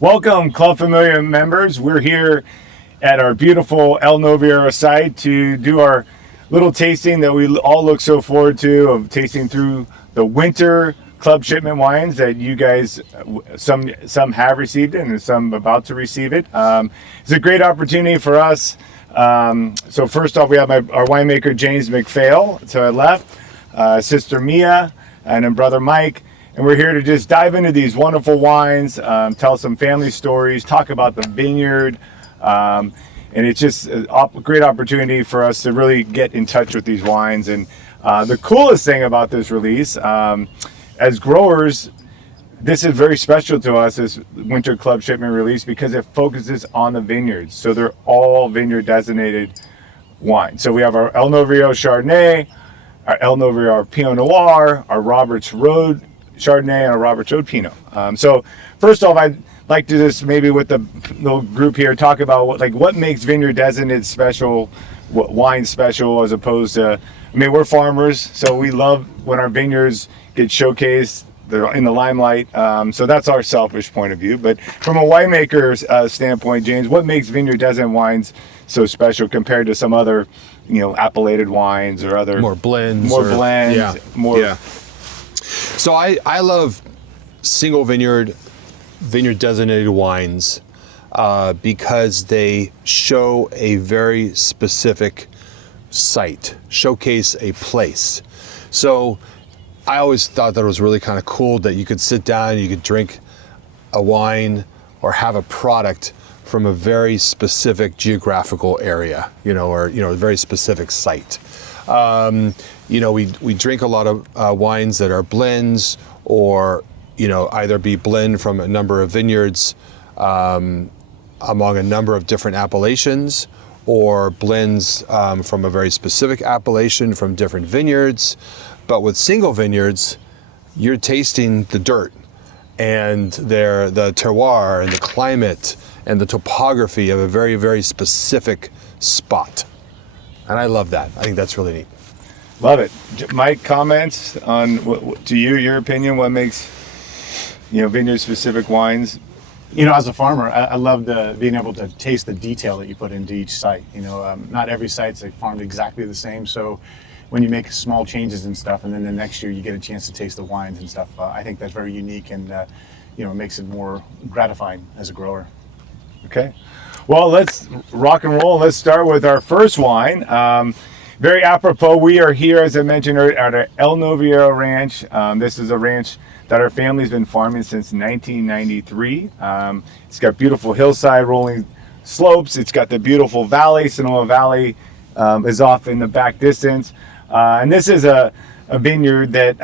Welcome, Club Familia members. We're here at our beautiful El Novillero site to do our little tasting that we all look so forward to, of tasting through the Winter Club shipment wines that you guys, some have received it and some about to receive it. It's a great opportunity for us. So first off, we have our winemaker, James MacPhail, to our left, sister Mia, and then brother Mike. And we're here to just dive into these wonderful wines, tell some family stories, talk about the vineyard. And it's just a great opportunity for us to really get in touch with these wines. And the coolest thing about this release, as growers, this is very special to us, this Winter Club shipment release, because it focuses on the vineyards. So they're all vineyard designated wines. So we have our El Novillero Chardonnay, our El Novillero Pinot Noir, our Roberts Road Chardonnay, and a Roberts Road Pinot. So first off, I'd like to just maybe with the little group here talk about what makes vineyard designated special, what wine special, as opposed to, I mean, we're farmers, so we love when our vineyards get showcased, they're in the limelight. So that's our selfish point of view. But from a winemaker's standpoint, James, what makes vineyard designated wines so special compared to some other, appellated wines or other more blends, Yeah. So I love single vineyard designated wines because they show a very specific site, showcase a place. So I always thought that it was really kind of cool that you could sit down and you could drink a wine or have a product from a very specific geographical area, or a very specific site. We drink a lot of wines that are blends, or either be blend from a number of vineyards among a number of different appellations, or blends from a very specific appellation from different vineyards. But with single vineyards, you're tasting the dirt and the terroir and the climate and the topography of a very, very specific spot. And I love that. I think that's really neat. Love it. Mike, comments on, your opinion, what makes, vineyard specific wines? As a farmer, I love being able to taste the detail that you put into each site. Not every site's farmed exactly the same. So when you make small changes and stuff, and then the next year you get a chance to taste the wines and stuff, I think that's very unique, and it makes it more gratifying as a grower. Okay. Well, let's rock and roll. Let's start with our first wine. Very apropos, we are here, as I mentioned, at our El Novillero Ranch. This is a ranch that our family's been farming since 1993. It's got beautiful hillside rolling slopes. It's got the beautiful valley. Sonoma Valley is off in the back distance. And this is a vineyard that,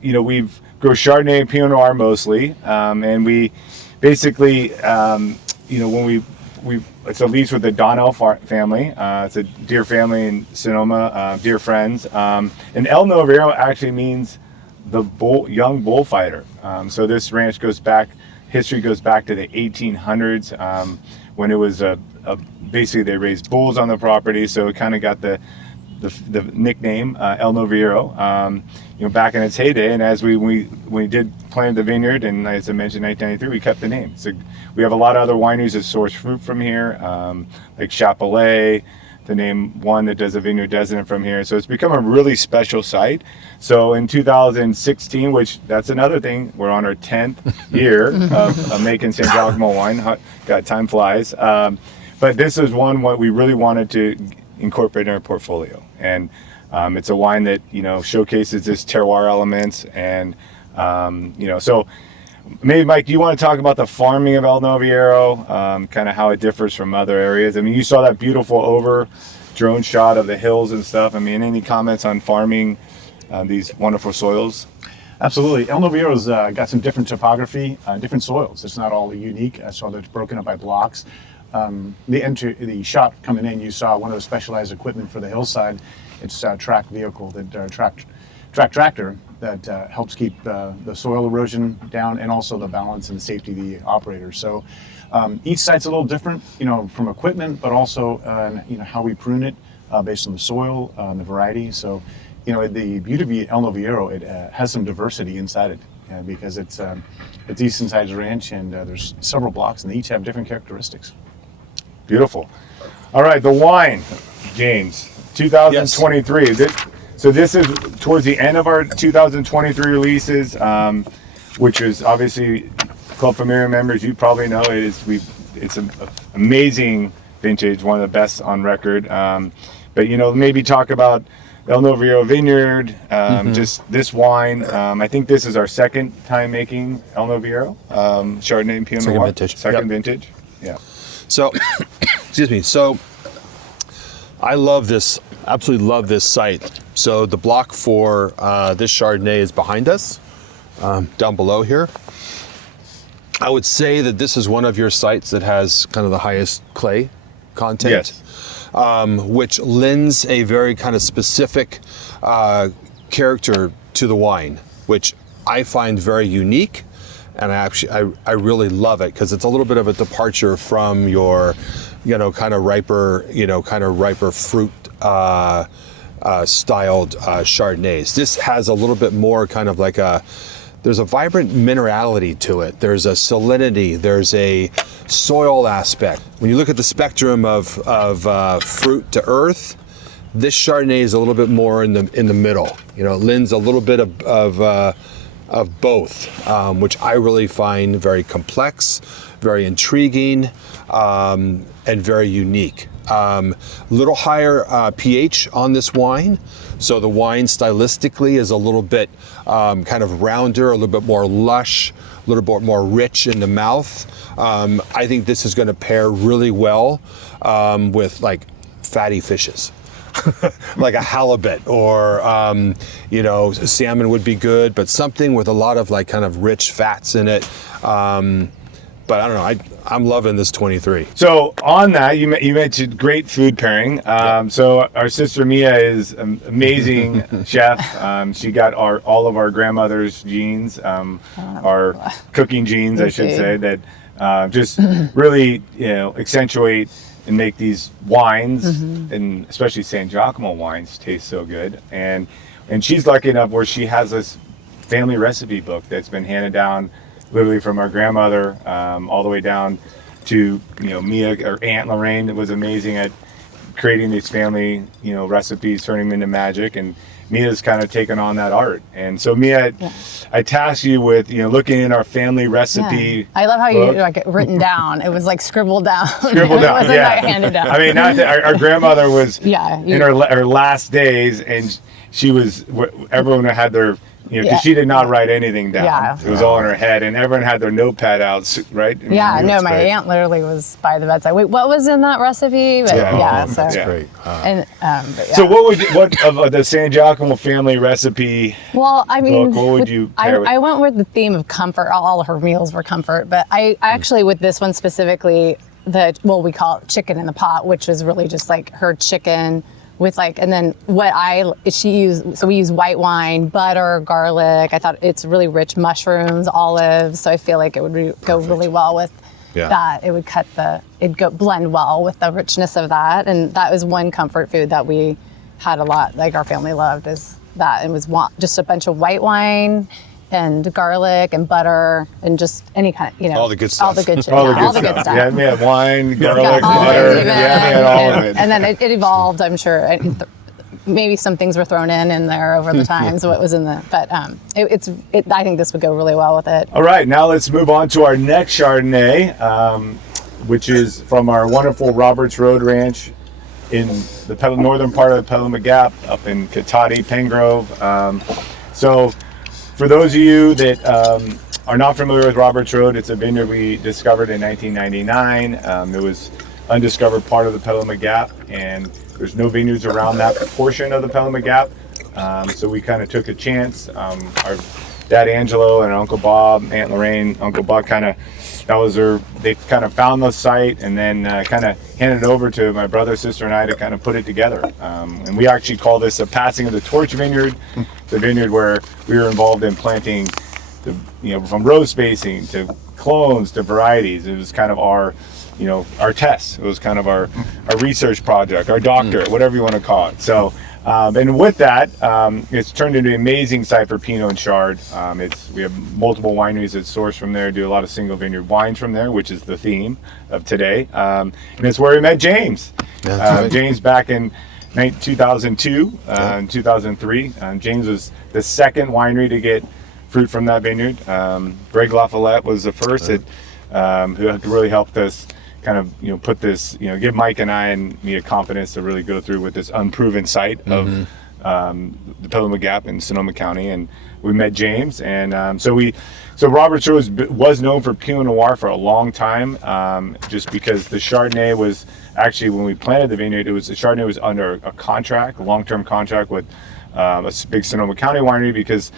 we grow Chardonnay and Pinot Noir mostly. And we basically, when it's a lease with the Donnell family. It's a dear family in Sonoma, dear friends. And El Novillero actually means the young bullfighter. So this ranch history goes back to the 1800s, when it was basically they raised bulls on the property. So it kind of got the nickname El Novillero, back in its heyday. And as we did plant the vineyard, and as I mentioned, 1993, we kept the name. So we have a lot of other wineries that source fruit from here, like Chapelet, to name one that does a vineyard designate from here. So it's become a really special site. So in 2016, which that's another thing, we're on our 10th year of making Sangiacomo wine. God, time flies. But this is what we really wanted to incorporate in our portfolio. And it's a wine that, showcases this terroir elements. And, so maybe, Mike, do you want to talk about the farming of El Novillero, kind of how it differs from other areas? I mean, you saw that beautiful drone shot of the hills and stuff. I mean, any comments on farming these wonderful soils? Absolutely. El Novillero's got some different topography, different soils. It's not all unique. I saw that it's broken up by blocks. The shot coming in, you saw one of the specialized equipment for the hillside. It's a track vehicle, track tractor that helps keep the soil erosion down, and also the balance and safety of the operator. So each site's a little different, from equipment, but also how we prune it based on the soil, the variety. So the beauty of El Novillero, it has some diversity inside it. because it's a decent sized ranch, and there's several blocks, and they each have different characteristics. Beautiful. All right, the wine, James, 2023. So this is towards the end of our 2023 releases, which is obviously Club Familia members. You probably know it's an amazing vintage, one of the best on record. But maybe talk about El Novillero Vineyard, just this wine. I think this is our second time making El Novillero Chardonnay and Pinot Noir. Second vintage. Yeah. So, excuse me. So, I love this. Absolutely love this site. So the block for this Chardonnay is behind us, down below here. I would say that this is one of your sites that has kind of the highest clay content. Yes. Which lends a very kind of specific character to the wine, which I find very unique, and I really love it because it's a little bit of a departure from your, kind of riper fruit styled Chardonnays. This has a little bit more kind of like there's a vibrant minerality to it. There's a salinity. There's a soil aspect. When you look at the spectrum of fruit to earth, this Chardonnay is a little bit more in the middle. It lends a little bit of both, which I really find very complex, very intriguing, and very unique. Little higher pH on this wine, so the wine stylistically is a little bit kind of rounder, a little bit more lush, a little bit more rich in the mouth. I think this is going to pair really well with like fatty fishes. Like a halibut or salmon would be good, but something with a lot of like kind of rich fats in it. But I don't know, I'm loving this 23. So on that, you mentioned great food pairing. So our sister Mia is an amazing chef. She got all of our grandmother's genes, our cooking genes, I should say, that just really accentuate and make these wines, and especially Sangiacomo wines, taste so good. And she's lucky enough where she has this family recipe book that's been handed down literally from our grandmother all the way down to Mia, or Aunt Lorraine was amazing at creating these family recipes, turning them into magic, and Mia's kind of taken on that art. And so Mia, I tasked you with looking in our family recipe. Yeah. I love how book. you like it written down. It was like scribbled down. Scribbled down, it wasn't like handed down. I mean, not that our grandmother was in her last days, and she was, everyone had their, because she did not write anything down. Yeah. It was all in her head, and everyone had their notepad out, right? I mean, my aunt literally was by the bedside. Wait, what was in that recipe? But, so that's great. And so what of the Sangiacomo family recipe? Well, I mean, book, what would you pair with? I went with the theme of comfort. All of her meals were comfort, but I actually, with this one specifically, we call it chicken in the pot, which was really just like her chicken with and then she used, so we use white wine, butter, garlic. I thought it's really rich, mushrooms, olives. So I feel like it would go really well with that. It would blend well with the richness of that. And that was one comfort food that we had a lot, like our family loved, is that. It was just a bunch of white wine and garlic and butter and just any kind of, all the good stuff. All the good stuff. Yeah, we had wine, garlic, butter. we had all of it. And then it evolved, I'm sure. Maybe some things were thrown in there over the time, so it was in the, but I think this would go really well with it. All right, now let's move on to our next Chardonnay, which is from our wonderful Roberts Road Ranch in the northern part of the Petaluma Gap, up in Cotati, Pengrove. So for those of you that are not familiar with Roberts Road, it's a vineyard we discovered in 1999. It was undiscovered part of the Petaluma Gap, and there's no vineyards around that portion of the Petaluma Gap. So we kind of took a chance. Our dad Angelo and Uncle Bob, Aunt Lorraine, Uncle Buck they kind of found the site and then kind of handed it over to my brother, sister, and I to kind of put it together. And we actually call this a passing of the torch vineyard, the vineyard where we were involved in planting from row spacing to clones to varieties. It was kind of our our tests. It was kind of our research project, our doctorate, whatever you want to call it. So, and with that, it's turned into an amazing site for Pinot and Chard. We have multiple wineries that source from there, do a lot of single vineyard wines from there, which is the theme of today. And it's where we met James. James back in 2002 and 2003. James was the second winery to get fruit from that vineyard. Greg LaFollette was the first who really helped us kind of put this, give Mike and I and me a confidence to really go through with this unproven site of the Petaluma Gap in Sonoma County. And we met James, and so Roberts Road was known for Pinot Noir for a long time, just because the Chardonnay was actually, when we planted the vineyard, the Chardonnay was under a long-term contract with a big Sonoma County winery, because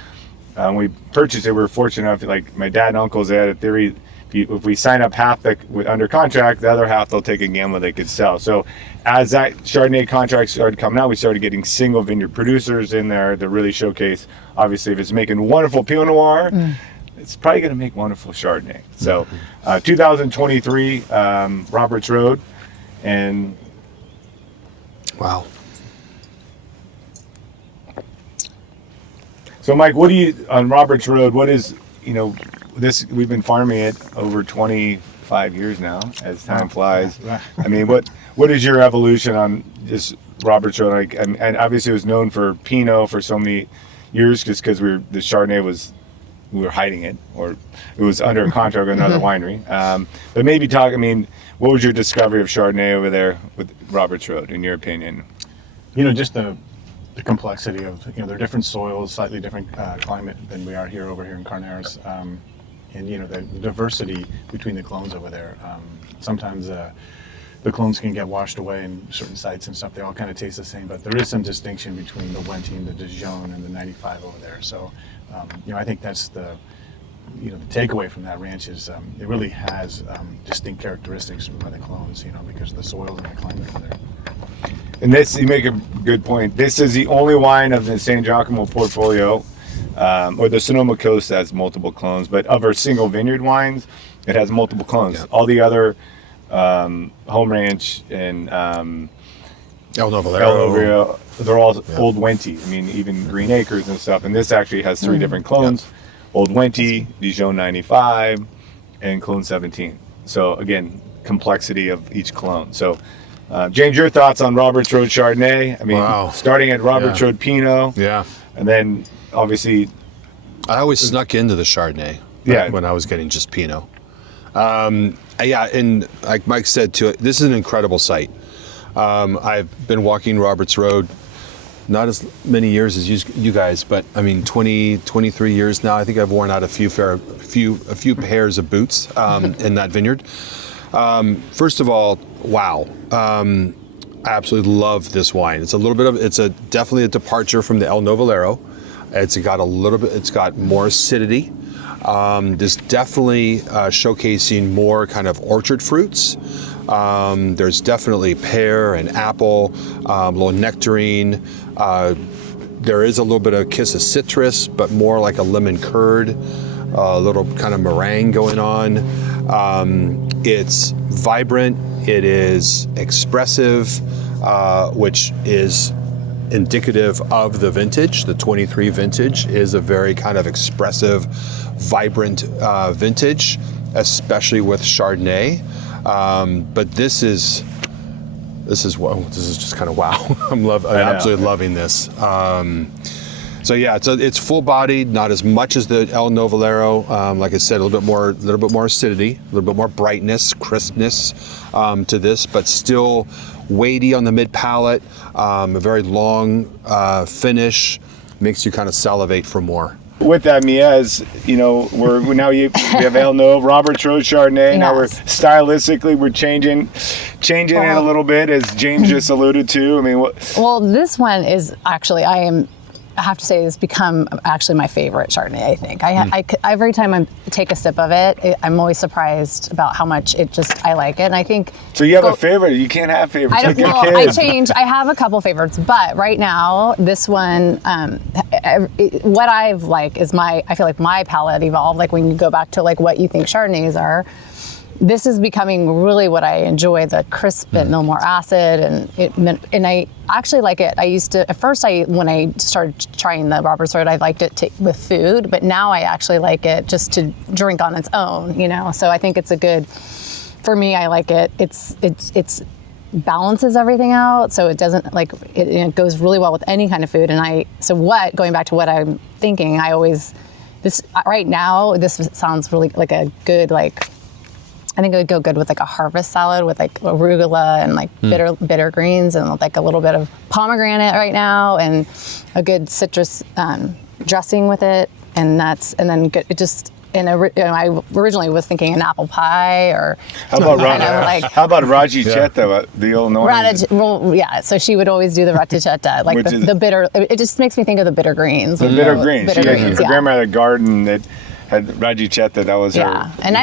when we purchased it, we were fortunate enough, like my dad and uncles, they had a theory, if we sign up half under contract, the other half they'll take a gamble they could sell. So as that Chardonnay contract started coming out, we started getting single vineyard producers in there to really showcase, obviously, if it's making wonderful Pinot Noir, it's probably going to make wonderful Chardonnay. So 2023, Roberts Road, and wow. So Mike, on Roberts Road, what is, this, we've been farming it over 25 years now, as time flies. I mean, what is your evolution on this Roberts Road? Like, and obviously it was known for Pinot for so many years, just because the Chardonnay we were hiding it, or it was under a contract with another winery. But maybe what was your discovery of Chardonnay over there with Roberts Road, in your opinion? Just the complexity of, they're different soils, slightly different climate than we are over here in Carneros. And the diversity between the clones over there. Sometimes the clones can get washed away in certain sites and stuff. They all kind of taste the same, but there is some distinction between the Wentine, the Dijon, and the 95 over there. So, I think that's the takeaway from that ranch is it really has distinct characteristics by the clones, because of the soil and the climate over there. And this, you make a good point. This is the only wine of the Sangiacomo portfolio, or the Sonoma Coast, that has multiple clones. But of our single vineyard wines, it has multiple clones. Yeah. All the other Home Ranch and El Novillero, they're all Old Wentine. I mean, even Green Acres and stuff. And this actually has three different clones: Old Wentine, Dijon 95, and Clone 17. So again, complexity of each clone. So. James, your thoughts on Roberts Road Chardonnay? I mean, starting at Roberts Road Pinot. Yeah. And then, obviously... I always snuck into the Chardonnay when I was getting just Pinot. And like Mike said, too, this is an incredible site. I've been walking Roberts Road, not as many years as you guys, but I mean, 23 years now. I think I've worn out a few pairs of boots in that vineyard. First of all, wow. I absolutely love this wine. It's definitely a departure from the El Novillero. It's got more acidity. This definitely showcasing more kind of orchard fruits. There's definitely pear and apple, a little nectarine. There is a little bit of a kiss of citrus, but more like a lemon curd, a little kind of meringue going on. It's vibrant, it is expressive, which is indicative of the vintage. The 23 vintage is a very kind of expressive, vibrant vintage, especially with Chardonnay. But this is just kind of wow. I'm absolutely loving this. So yeah, it's full-bodied, not as much as the El Novillero. Like I said, a little bit more acidity, a little bit more brightness, crispness to this, but still weighty on the mid palate. A very long finish, makes you kind of salivate for more. With that, Mia, we have El Nov, Roberts Road Chardonnay. Yes. Now we're stylistically changing it a little bit, as James just alluded to. I mean, Well, this one is actually I have to say, it's become actually my favorite Chardonnay, I think. Every time I take a sip of it, I'm always surprised about how much I like it. And I think... So you have a favorite? You can't have favorites. I have a couple favorites, but right now, this one, what I feel like my palate evolved, like when you go back to like what you think Chardonnays are. this is becoming really what I enjoy, the crisp and no more acid, and I actually like it. I used to, at first when I started trying the Roberts Road, I liked it with food, but now I actually like it just to drink on its own, so I think it's for me, I like it. It's balances everything out, so it doesn't it goes really well with any kind of food. And going back to what I'm thinking, right now, this sounds really like a good, I think it would go good with a harvest salad with arugula and bitter greens and a little bit of pomegranate right now, and a good citrus dressing with it, and then good, I originally was thinking an apple pie, or how about rajicetta, the old Norwegian? Yeah, so she would always do the rajicetta, the bitter. It just makes me think of the bitter greens. The bitter greens. Her grandma had a garden that had rajicetta. That was her. And I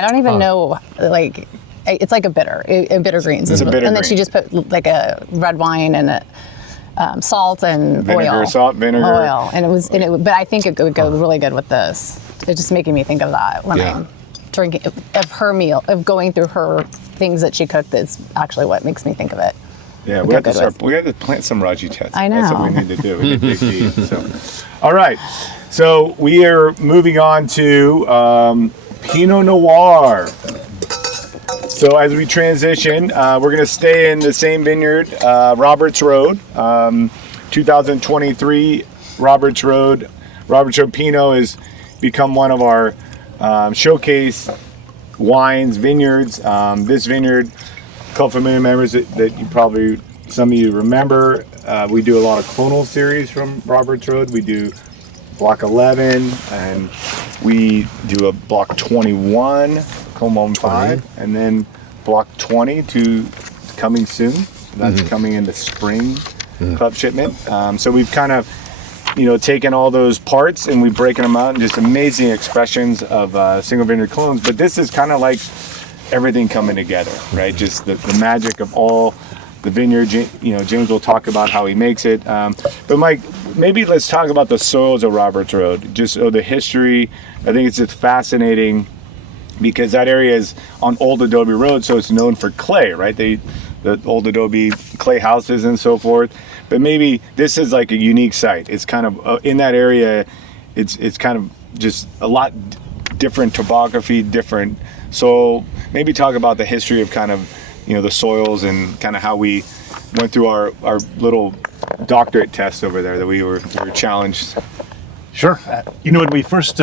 don't even know, it's like a bitter greens. It's a bitter and then green. she just put a red wine and salt and vinegar, oil. Salt, vinegar, oil, but I think it would go really good with this. It's just making me think of that when I'm drinking of her meal, of going through her things that she cooked. Is actually what makes me think of it. Yeah, we have to plant some rajicetta. I know. That's what we need to do. We need to dig deep. So, all right. So we are moving on to Pinot Noir. So as we transition, we're going to stay in the same vineyard, Roberts Road, 2023 Roberts Road. Roberts Road Pinot has become one of our showcase wines, vineyards. This vineyard, Club Famiglia members that you probably, some of you remember, we do a lot of clonal series from Roberts Road. We do Block 11, and we do a Block 21, Como 5, and then Block 20 coming soon. So that's coming in the spring club shipment. So we've kind of taken all those parts and we've broken them out in just amazing expressions of single vineyard clones. But this is kind of like everything coming together, right? Just the magic of all the vineyard. James will talk about how he makes it. But Mike, maybe let's talk about the soils of Roberts Road, just the history. I think it's just fascinating because that area is on old adobe road, so it's known for clay, right? The old adobe clay houses and so forth. But maybe this is like a unique site. It's kind of in that area. It's kind of just a lot different topography, different soil. Maybe talk about the history of kind of the soils and kind of how we went through our little doctorate test over there that we were challenged. Sure. When we first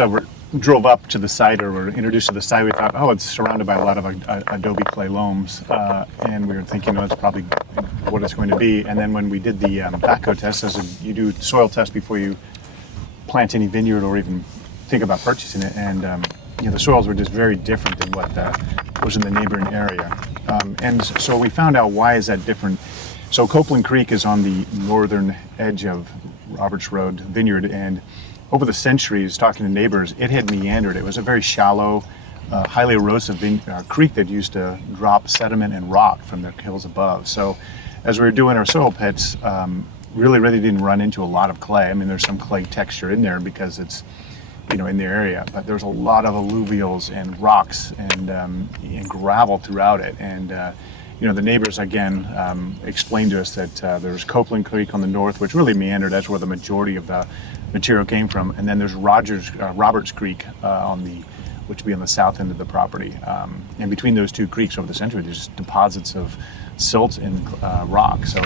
drove up to the site, or were introduced to the site, we thought, it's surrounded by a lot of adobe clay loams, and we were thinking, that's probably what it's going to be. And then when we did the backhoe test, as you do soil test before you plant any vineyard or even think about purchasing it, and the soils were just very different than what was in the neighboring area. And so we found out, why is that different? So Copeland Creek is on the northern edge of Roberts Road Vineyard, and over the centuries, talking to neighbors, it had meandered. It was a very shallow, highly erosive creek that used to drop sediment and rock from the hills above. So as we were doing our soil pits, really didn't run into a lot of clay. I mean, there's some clay texture in there because it's in the area, but there's a lot of alluvials and rocks and gravel throughout it. And the neighbors again explained to us that there's Copeland Creek on the north, which really meandered. That's where the majority of the material came from, and then there's Roberts Creek which would be on the south end of the property. And between those two creeks over the century, there's deposits of silt and rock. So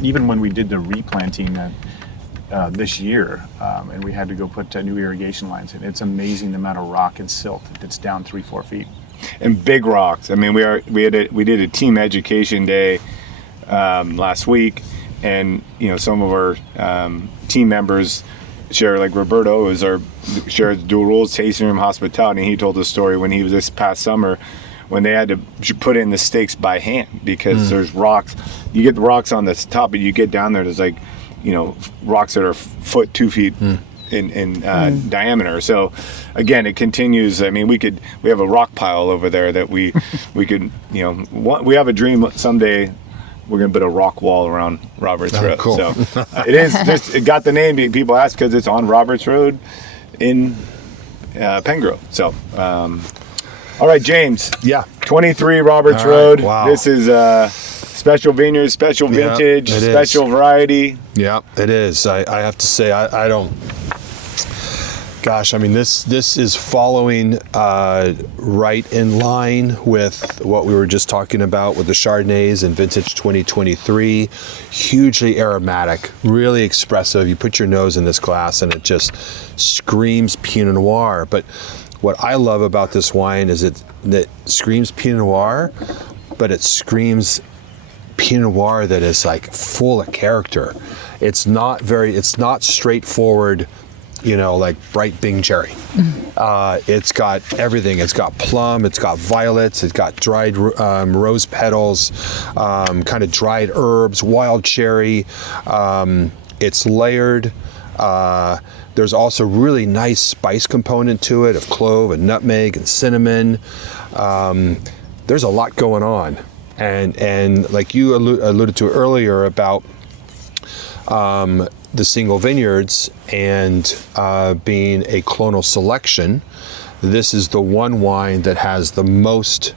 even when we did the replanting this year, and we had to go put new irrigation lines in, it's amazing the amount of rock and silt that's down 3-4 feet. And big rocks. I mean, we did a team education day last week, and some of our team members share, like Roberto shares dual roles, tasting room, hospitality. And he told the story when he was this past summer when they had to put in the stakes by hand because there's rocks. You get the rocks on the top, but you get down there's like rocks that are 2 feet in diameter. So again, it continues. I mean, we have a rock pile over there that we could we have a dream someday we're going to put a rock wall around Roberts Road. Cool. So it got the name. People ask because it's on Roberts Road in Pengrove. So all right, James. Yeah. 23 Roberts All right, Road. wow. This is special vineyard, special Yeah, vintage, it is. special variety. Yeah, it is. I have to say, I don't. Gosh, I mean, this is following right in line with what we were just talking about with the Chardonnays in vintage 2023. Hugely aromatic, really expressive. You put your nose in this glass and it just screams Pinot Noir. But what I love about this wine is that screams Pinot Noir, but it screams Pinot Noir that is like full of character. It's not straightforward, like bright Bing cherry. It's got everything. It's got plum, it's got violets, it's got dried rose petals, kind of dried herbs, wild cherry. It's layered. There's also really nice spice component to it of clove and nutmeg and cinnamon. There's a lot going on. And like you alluded to earlier about the single vineyards and being a clonal selection, this is the one wine that has the most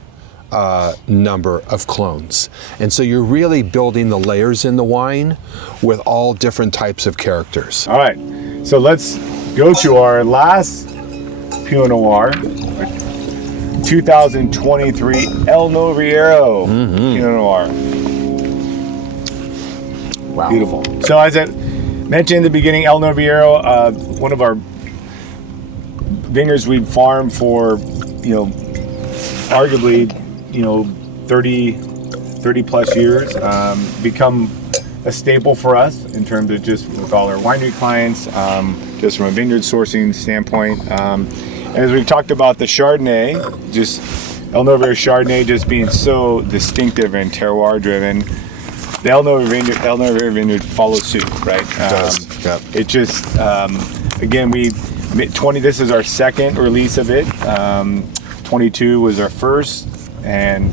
number of clones. And so you're really building the layers in the wine with all different types of characters. All right, so let's go to our last Pinot Noir, 2023 El Novillero Pinot Noir. Wow. Beautiful. So as I mentioned in the beginning, El Novillero, one of our vineyards we've farmed for, arguably, 30 plus years, become a staple for us in terms of just with all our winery clients, just from a vineyard sourcing standpoint. As we've talked about the Chardonnay, just El Novillero Chardonnay just being so distinctive and terroir driven, the El Novillero Vineyard follows suit, right? It does. Yeah. It just, again, this is our second release of it. 22 was our first, and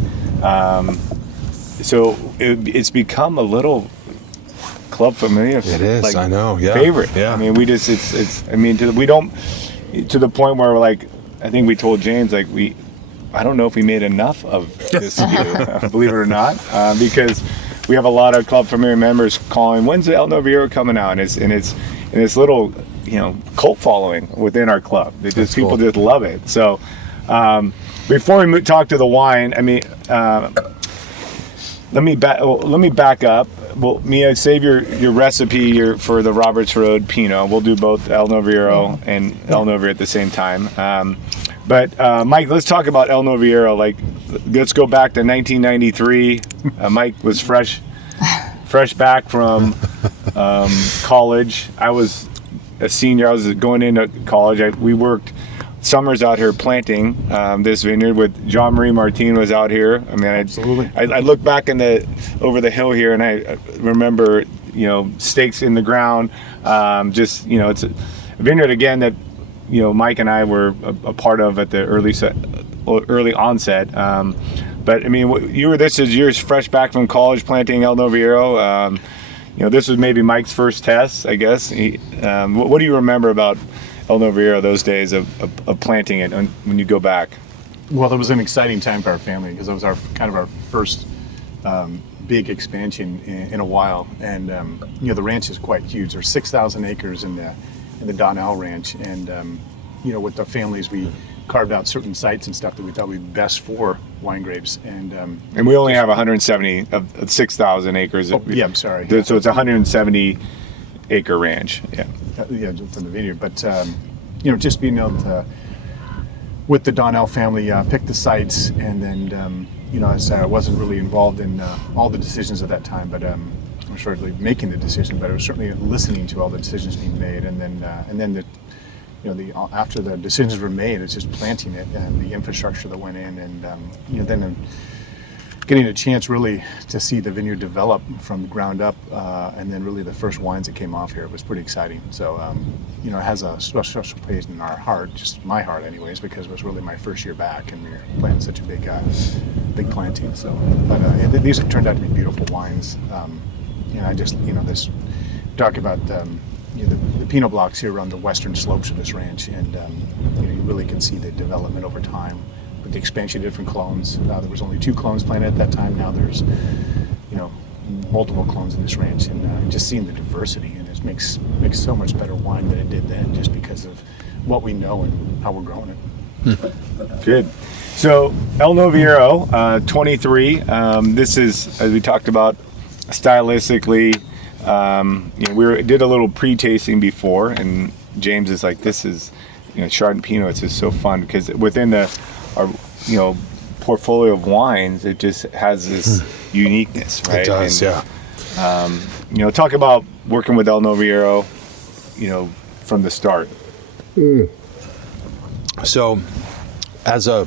so it's become a little Club Familia. It is, I know, yeah. Favorite. Yeah. I mean, to the point where we're like, I think we told James, like, I don't know if we made enough of this SKU, believe it or not, because we have a lot of Club Familia members calling, when's the El Novillero coming out? And it's little, cult following within our club. People just love it. So before we talk to the wine, I mean, let me back up. Well, Mia, save your recipe for the Roberts Road Pinot. We'll do both El Novillero and El Novillero at the same time. But Mike, let's talk about El Novillero. Like, let's go back to 1993. Mike was fresh back from college. I was a senior. I was going into college. We worked summers out here planting this vineyard with John Marie Martin was out here. I mean, Absolutely. I look back over the hill here, and I remember stakes in the ground. It's a vineyard again that Mike and I were a part of at the early onset. But I mean, this is yours fresh back from college planting El Novillero. This was maybe Mike's first test, I guess. What do you remember about El Novillero those days of planting it when you go back? Well, it was an exciting time for our family because it was our first big expansion in a while, and the ranch is quite huge. There's 6,000 acres in the Donnell Ranch, and with the families we carved out certain sites and stuff that we thought would be best for wine grapes, and we only have 170 of 6,000 acres. Oh, yeah, I'm sorry. So it's a 170 acre ranch. Yeah. From the vineyard, but just being able to, with the Donnell family, pick the sites, and then as I wasn't really involved in all the decisions at that time, but I'm shortly making the decision, but I was certainly listening to all the decisions being made, and then after the decisions were made, it's just planting it and the infrastructure that went in, and then getting a chance really to see the vineyard develop from the ground up, and then really the first wines that came off here, it was pretty exciting. So it has a special place in our heart, just my heart anyways, because it was really my first year back, and we were planting such a big planting. So, but these have turned out to be beautiful wines. I just this talk about the Pinot blocks here on the western slopes of this ranch, and you really can see the development over time with the expansion of different clones. There was only 2 clones planted at that time. Now there's, multiple clones in this ranch, and just seeing the diversity, and it makes so much better wine than it did then, just because of what we know and how we're growing it. Good. So El Novillero, 23. This is, as we talked about, stylistically. We did a little pre-tasting before, and James is like, "This is, Chardonnay Pinot. It's just so fun because within our portfolio of wines, it just has this uniqueness, right?" It does, and, yeah. Talk about working with El Novillero, from the start. So, as a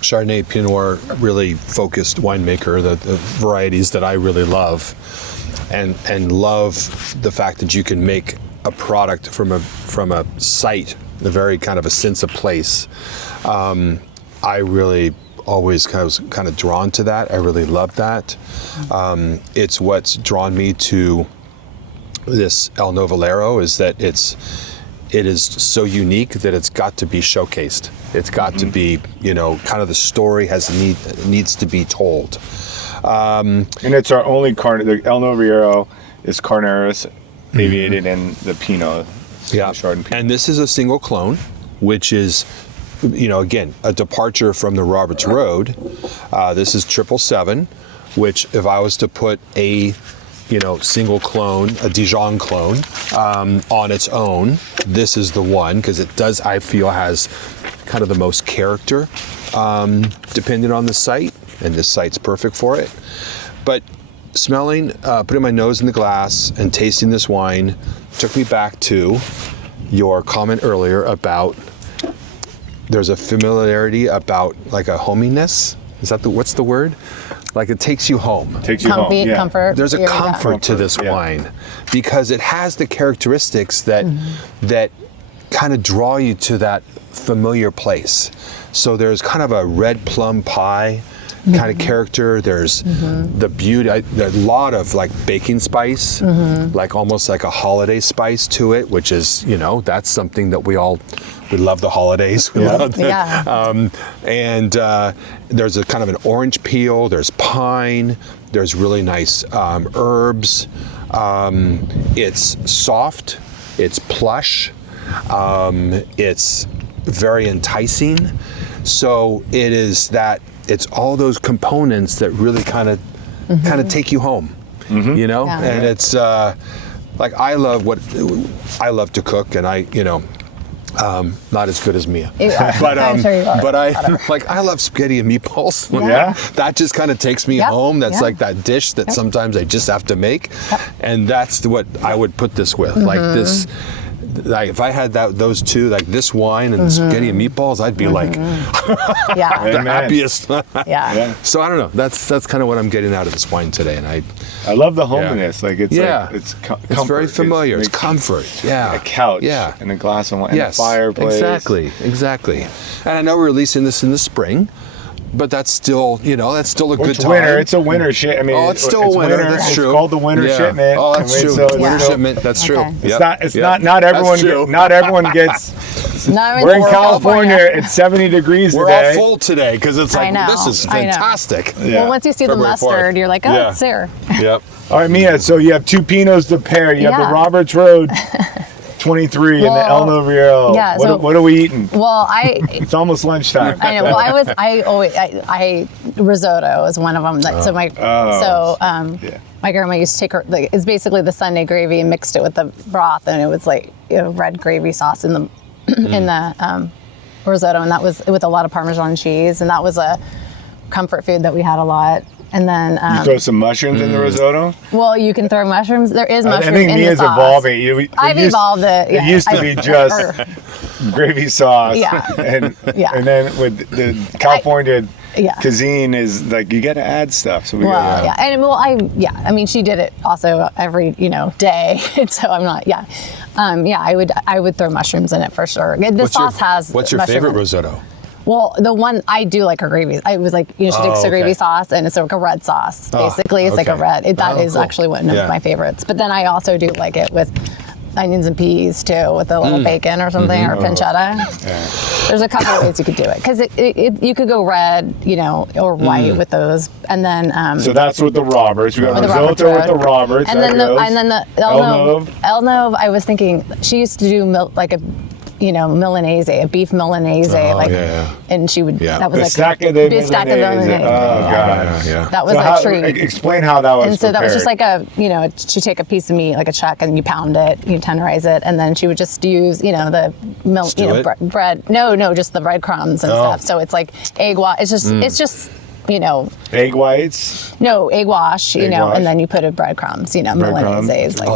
Chardonnay Pinot Noir really focused winemaker, the varieties that I really love, and love the fact that you can make a product from a site, a very kind of a sense of place. I really always was kind of drawn to that. I really love that. It's what's drawn me to this El Novillero, is that it is so unique that it's got to be showcased. It's got to be, kind of the story needs to be told. And it's our only the El Novillero is Carneros, aviated in the Pinot. Yeah, Chardonnay Pinot. and this is a single clone, which is, again, a departure from the Roberts Road. This is 777, which if I was to put a single clone, a Dijon clone, on its own, this is the one, because it does, I feel, has kind of the most character, depending on the site, and this site's perfect for it. But smelling, putting my nose in the glass and tasting this wine took me back to your comment earlier about there's a familiarity about like a hominess. Is that what's the word? Like it takes you home. Takes you home. Yeah. Comfort. There's a Yeah. comfort to this wine because it has the characteristics that kind of draw you to that familiar place. So there's kind of a red plum pie kind of character. There's the beauty, there's a lot of like baking spice, like almost like a holiday spice to it, which is, that's something that we love the holidays. We love that. And there's a kind of an orange peel, there's pine, there's really nice herbs. It's soft, it's plush, it's very enticing. So it's all those components that really kind of take you home, and it's like I love to cook, and not as good as Mia, but I'm sure you are. but I love spaghetti and meatballs. Yeah. That just kind of takes me home. That's like that dish that sometimes I just have to make, and that's what I would put this with. Like this, like if I had those two, like this wine and the spaghetti and meatballs, I'd be like the happiest. So I don't know. That's kind of what I'm getting out of this wine today, and I love the hominess. Like it's it's very familiar. It's comfort. Yeah, a couch. Yeah, and a glass of wine. And a fireplace. Exactly. And I know we're releasing this in the spring, but that's still a good time. Winter. It's a winter shit. I mean, it's still winter. That's true. It's called the winter shipment. Oh, that's true. So winter shipment. That's true. Okay. It's not everyone. Not everyone gets. We're in California. It's 70 degrees We're today. all full today because it's like this is I know. fantastic. Well, once you see the February mustard, 4th. you're like, oh, it's there. Yep. All right, Mia. So you have 2 Pinots to pair. You have the Roberts Road 23 and the El Novillero. Yeah, what are we eating? Well, It's almost lunchtime. I know. Well, I risotto is one of them. My grandma used to take her. Like, it's basically the Sunday gravy and mixed it with the broth, and it was like red gravy sauce in the in the risotto, and that was with a lot of Parmesan cheese, and that was a comfort food that we had a lot. And then you throw some mushrooms in the risotto. Well, you can throw mushrooms. There is mushrooms I think in Mia's the sauce. evolving. I've evolved it. It used to be just gravy sauce. Yeah. And then with the California cuisine is like you got to add stuff. So I mean, she did it also every day, and so I'm not. I would throw mushrooms in it for sure. The sauce has. What's your favorite risotto? Well, the one I do like her gravy. I was like, she takes the gravy sauce and it's like a red sauce. Basically, it's like a red. That is cool. actually one of my favorites. But then I also do like it with onions and peas too, with a little bacon or something, or pancetta. There's a couple of ways you could do it, because you could go red, or white with those, and then. So that's with the Roberts. We got the risotto Roberts with the Roberts. and then the Elnove. Elnove. I was thinking she used to do like a Milanese, a beef Milanese, and she would. That was Bistecca like de Bistecca de Milanese. Milanese. Oh god. Yeah. That was So a treat. Explain how that was. And so that was just prepared. like she take a piece of meat, like a chuck, and you pound it, you tenderize it, and then she would just use, the milk, Stew it? bread. No, just the breadcrumbs and stuff. So it's like egg wash. It's just. Egg whites. No, egg wash, Egg wash. and then you put it breadcrumbs, Milanese. Like,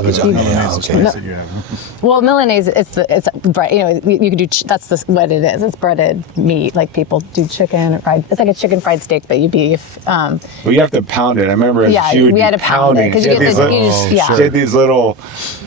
well, Milanese, it's bread. You could do. That's what it is. It's breaded meat. Like people do chicken fried. It's like a chicken fried steak, but you beef. Well, you have to pound it. I remember she would we had to pound it pounding. because you get She had these little,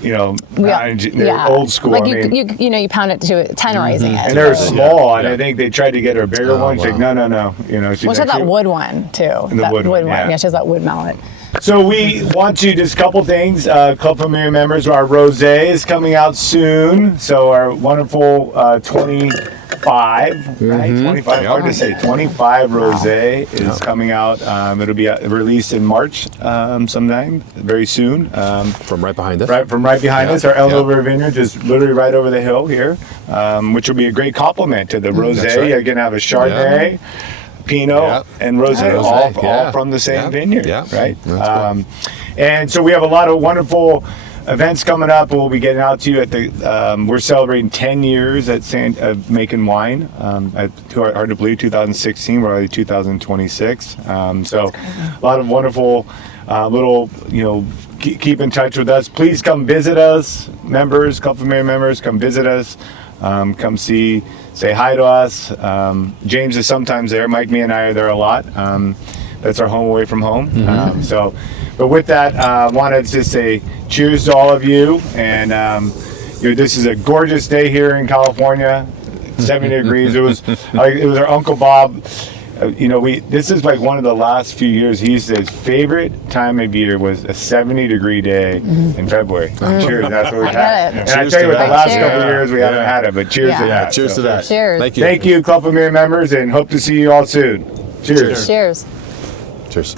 they're old school. Like you pound it to tenderizing it. And they're small, and I think they tried to get her a bigger one. She's like, no. She had that wood one too. The wood one, yeah. Yeah, she has that wood mallet. So we want to just a couple things. Club Famiglia members, our rosé is coming out soon. So our wonderful 25, right? 25, hard to say. 25 rosé is coming out. It'll be released in March sometime, very soon. From right behind us. Right behind us, our Novillero Vineyard, just literally right over the hill here, which will be a great complement to the rosé. right. You're gonna have a Chardonnay. Pinot and Rosé, all from the same vineyard, right? And so we have a lot of wonderful events coming up. We'll be getting out to you at the. We're celebrating 10 years of making wine. Hard to believe, 2016. We're already 2026. So a lot of wonderful little, keep in touch with us. Please come visit us, members, Club Famiglia members. Come visit us. Come say hi to us. James is sometimes there. Mike, me, and I are there a lot. That's our home away from home. But with that, I wanted to just say cheers to all of you. And this is a gorgeous day here in California. 70 degrees. It was our Uncle Bob. This is like one of the last few years. He said his favorite time of year was a 70-degree day in February. Cheers, that's what we had. And I tell you, with the last couple of years, we haven't had it, but cheers to that. Cheers to that. Cheers. Thank you. Thank you, Club Famiglia members, and hope to see you all soon. Cheers. Cheers. Cheers.